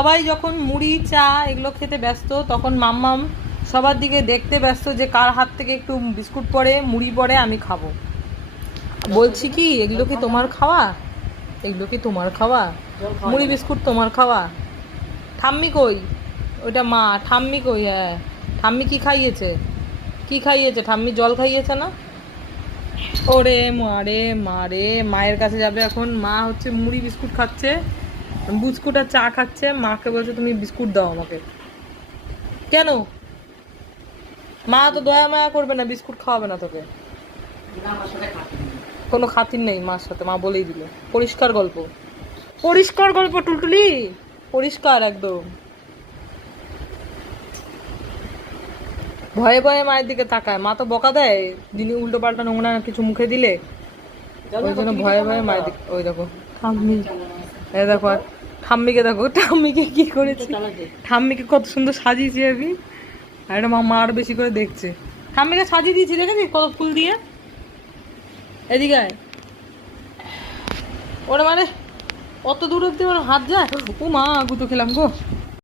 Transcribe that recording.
সবাই যখন মুড়ি চা এগুলো খেতে ব্যস্ত, তখন মাম্মাম সবার দিকে দেখতে ব্যস্ত যে কার হাত থেকে একটু বিস্কুট পড়ে, মুড়ি পড়ে, আমি খাবো। বলছি কি, এগুলো কি তোমার খাওয়া? এগুলো কি তোমার খাওয়া? মুড়ি বিস্কুট তোমার খাওয়া? ঠাম্মি কই? ওইটা মা। ঠাম্মি কই? হ্যাঁ, ঠাম্মি কি খাইয়েছে? কি খাইয়েছে ঠাম্মি? জল খাইয়েছে না? ওরে মারে মারে, মায়ের কাছে যাবে এখন। মা হচ্ছে মুড়ি বিস্কুট খাচ্ছে, বিস্কুট আর চা খাচ্ছে। মাকে বলছে তুমি বিস্কুট দাও আমাকে। কেন? মা তো দয়া মায়া করবে না, বিস্কুট খাওয়াবে না তোকে? কোনো খাতির নেই মার সাথে, মা বলেই দিল। পরিষ্কার গল্প, পরিষ্কার গল্প টুলটুলি, পরিষ্কার একদম। ভয়ে ভয়ে মায়ের দিকে তাকায়, মা তো বকা দেয় যিনি উল্টো পাল্টা নোংরা কিছু মুখে দিলে, ওই জন্য ভয়ে ভয়ে মায়ের দিকে। ওই দেখো ঠাম্মি, এই দেখো ঠাম্মিকে, দেখো ঠাম্মিকে কি করেছি, ঠাম্মিকে কত সুন্দর সাজিয়েছি আমি। আর এটা মা আরো বেশি করে দেখছে। ঠাম্মিকে সাজিয়ে দিয়েছি, দেখেছিস কত ফুল দিয়ে। এদিকে আয়। ওরে মানে অত দূর অব্দি ওর হাত যায়। ও মা, গুতো খেলাম গো।